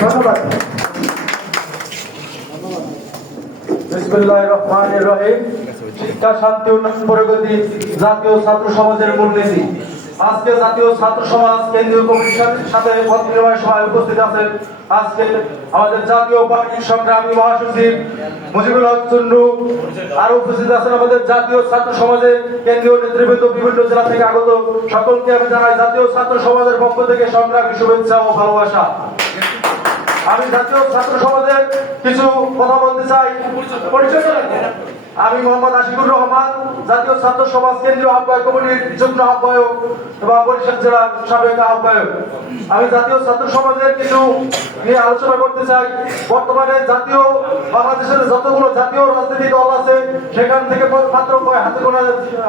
ধন্যবাদ। জাতীয় ছাত্র সমাজের জাতীয় ছাত্র সমাজ কেন্দ্রীয় সাথে উপস্থিত আজকে আমাদের জাতীয় সংগ্রামী আর উপস্থিত আছেন আমাদের জাতীয় ছাত্র সমাজের কেন্দ্রীয় নেতৃবৃন্দ বিভিন্ন জেলা থেকে আগত। সকলকে আমি জানাই জাতীয় ছাত্র সমাজের পক্ষ থেকে সংগ্রামী শুভেচ্ছা ও ভালোবাসা। আমি জাতীয় ছাত্র সমাজের কিছু কথা বলতে চাই। আমি মোহাম্মদ আশিকুর রহমান, জাতীয় ছাত্র সমাজ কেন্দ্রীয় আহ্বায়ক কমিটির যুগ্ম আহ্বায়ক এবং বরিশাল জেলার সাবেক আহ্বায়ক। আমি জাতীয় ছাত্র সমাজের কিছু নিয়ে আলোচনা করতে চাই। বর্তমানে জাতীয়, বাংলাদেশের যতগুলো জাতীয় রাজনীতি দল আছে, সেখান থেকে মাত্র কয় হাতে গোনা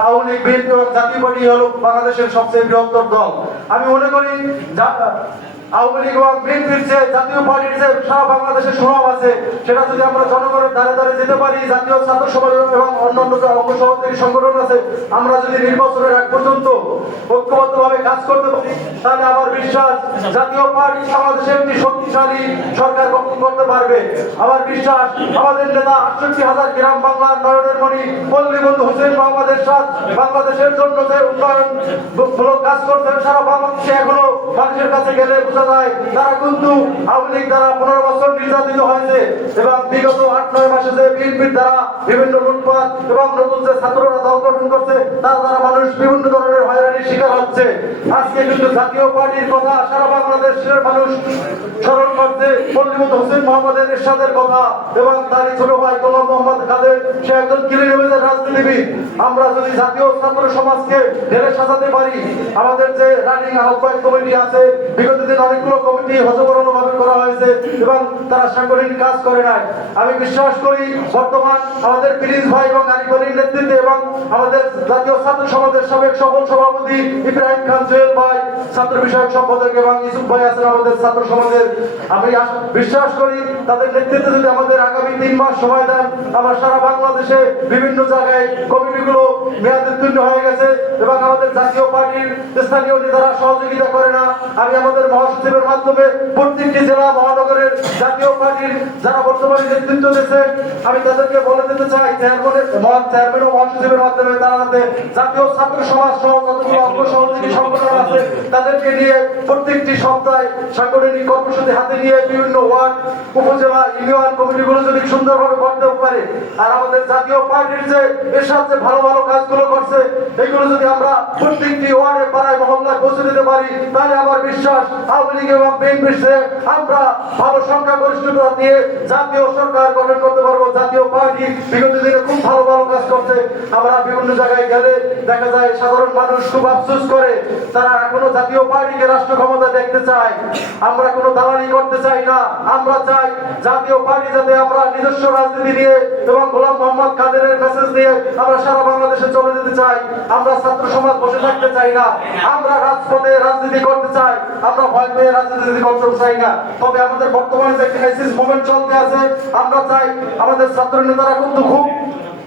আওয়ামী লীগ, বিএনপি এবং জাতীয় পার্টি হলো বাংলাদেশের সবচেয়ে বৃহত্তর দল। আমি মনে করি আওয়ামী লীগ এবং বিএনপির যে জাতীয় পার্টির যে সারা বাংলাদেশের সুনাম আছে, সেটা যদি আমরা জনগণের দ্বারে দ্বারে যেতে পারি, জাতীয় ছাত্র সমাজ এবং অন্যান্য যে অঙ্গ সহযোগী সংগঠন আছে, আমরা যদি নির্বাচনের আগ পর্যন্ত ঐক্যবদ্ধভাবে কাজ করতে পারি, তাহলে আমার বিশ্বাস জাতীয় পার্টি বাংলাদেশে একটি শক্তিশালী সরকার গঠন করতে পারবে। আমার বিশ্বাস আমাদের নেতা আটষট্টি হাজার গ্রাম বাংলার নয়নের মণি, পল্লী বন্ধু হোসেন মোহাম্মদের সাথ বাংলাদেশের জন্য যে উন্নয়ন কাজ করছেন, সারা বাংলাদেশে এখনও মানুষের কাছে গেলে বোঝা যায়, তারা কিন্তু আওয়ামী লীগ দ্বারা পনেরো বছর নির্যাতিত হয়েছে এবং বিগত আট, নয় মাসে যে বিএনপির দ্বারা বিভিন্ন লুটপাট এবং নতুন যে ছাত্ররা দল গঠন করছে, তার দ্বারা মানুষ বিভিন্ন ধরনের হয়রানির শিকার হচ্ছে। আজকে কিন্তু জাতীয় পার্টির কথা সারা বাংলাদেশের মানুষ স্মরণ করছে। পল্লীমত হোসেন মোহাম্মদের এরশাদের কথা এবং তারই ছোট ভাই গোলাম মোহাম্মদ কাদের। সে একজন কিলিনবেজের রাজনীতিবিদ। আমরা যদি জাতীয় ছাত্র সমাজকে ঢেলে সাজাতে পারি, আমাদের যে রানিং আহ্বায়ক কমিটি আছে, বিগত দিন অনেকগুলো কমিটি হজবরল ভাবে করা হয়েছে এবং তারা সাংগঠনিক কাজ করে নাই। আমি বিশ্বাস করি, বর্তমান আমাদের প্রিন্স ভাই এবং আরিফালির নেতৃত্বে এবং আমাদের জাতীয় ছাত্র সমাজের সাবেক সফল সভাপতি ইব্রাহিম খান জুয়েল ভাই, ছাত্র বিষয়ক সম্পাদক এবং ইসুফ ভাই আছেন আমাদের ছাত্র সমাজের। আমি বিশ্বাস করি তাদের নেতৃত্বে যদি আমাদের আগামী তিন মাস সময় দেন, আমার সারা বাংলাদেশে বিভিন্ন জায়গায় কমিটিগুলো মেয়াদ উত্তীর্ণ হয়ে গেছে এবং আমাদের জাতীয় পার্টির স্থানীয় নেতারা সহযোগিতা করে না। আমি আমাদের মহাসচিবের মাধ্যমে প্রত্যেকটি জেলা মহানগরের জাতীয় পার্টির যারা বর্তমানে নেতৃত্ব দিচ্ছেন আমি তাদেরকে বলে দিতে চাই চেয়ারম্যানের চেয়ারম্যান ও মহাসচিবের মাধ্যমে তারা যাতে জাতীয় ছাত্র সমাজ সহ যতগুলো অঙ্গ সহযোগী সংগঠন আছে তাদেরকে নিয়ে প্রত্যেকটি সপ্তাহে সাংগঠনিক কর্মসূচি হাতে নিয়ে বিভিন্ন ওয়ার্ড উপজেলা ইউনিয়ন কমিটিগুলো যদি সুন্দরভাবে করতে পারে আর আমাদের জাতীয় পার্টির যে এর সাথে ভালো ভালো কাজগুলো করছে এগুলো যদি আমরা প্রত্যেকটি ওয়ার্ডে পাড়ায় মহল্লায় পৌঁছে দিতে পারি তাহলে আমার বিশ্বাস আওয়ামী লীগ এবং বিএনপির আমরা ভালো সংখ্যা গরিষ্ঠতা দিয়ে জাতীয় সরকার গঠন করতে পারব। জাতীয় পার্টি বিগত দিনে খুব ভালো ভালো কাজ করছে, আমরা বিভিন্ন জায়গায় গেলে দেখা যায় সাধারণ মানুষ খুব আফসোস করে, তারা এখনও জাতীয় পার্টিকে রাষ্ট্র ক্ষমতা দেখতে চায়, আমরা কোনো দালালি করতে চাই না, আমরা চাই জাতীয় পার্টি যাতে আমরা নিজস্ব রাজনীতি নিয়ে এবং গোলাম মোহাম্মদ কাদেরের মেসেজ দিয়ে আমরা সারা বাংলাদেশে চলে যেতে চাই, আমরা ছাত্র সমাজ বসে থাকতে চাই না, আমরা রাজপথে রাজনীতি করতে চাই, আমরা ভয় পেয়ে রাজনীতি করতে চাই না। তবে আমাদের বর্তমানে যে ক্রাইসিস মোমেন্ট চলতে আছে, আমরা চাই আমাদের ছাত্র নেতারা কিন্তু খুব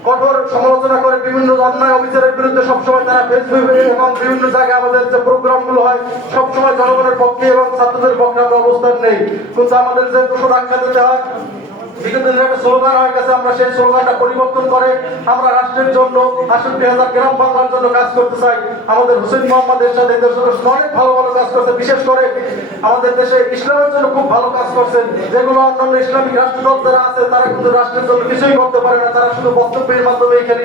কঠোর সমালোচনা করে বিভিন্ন অন্যায় অফিসারের বিরুদ্ধে সবসময় তারা ফেসবুকে এবং বিভিন্ন জায়গায় আমাদের যে প্রোগ্রামগুলো হয়, সবসময় জনগণের পক্ষে এবং ছাত্রদের পক্ষে আমরা অবস্থান নেই। কিন্তু আমাদের যে দুশো টাকা দিতে হয় বিগত একটা স্লোগান হয়ে সাথে অনেক ভালো ভালো কাজ করছে, বিশেষ করে আমাদের দেশে ইসলামের জন্য খুব ভালো কাজ করছেন। যেগুলো অন্যান্য ইসলামিক যারা আছে, তারা কিন্তু রাষ্ট্রের জন্য কিছুই করতে পারে না, তারা শুধু বক্তব্যের মাধ্যমে এখানে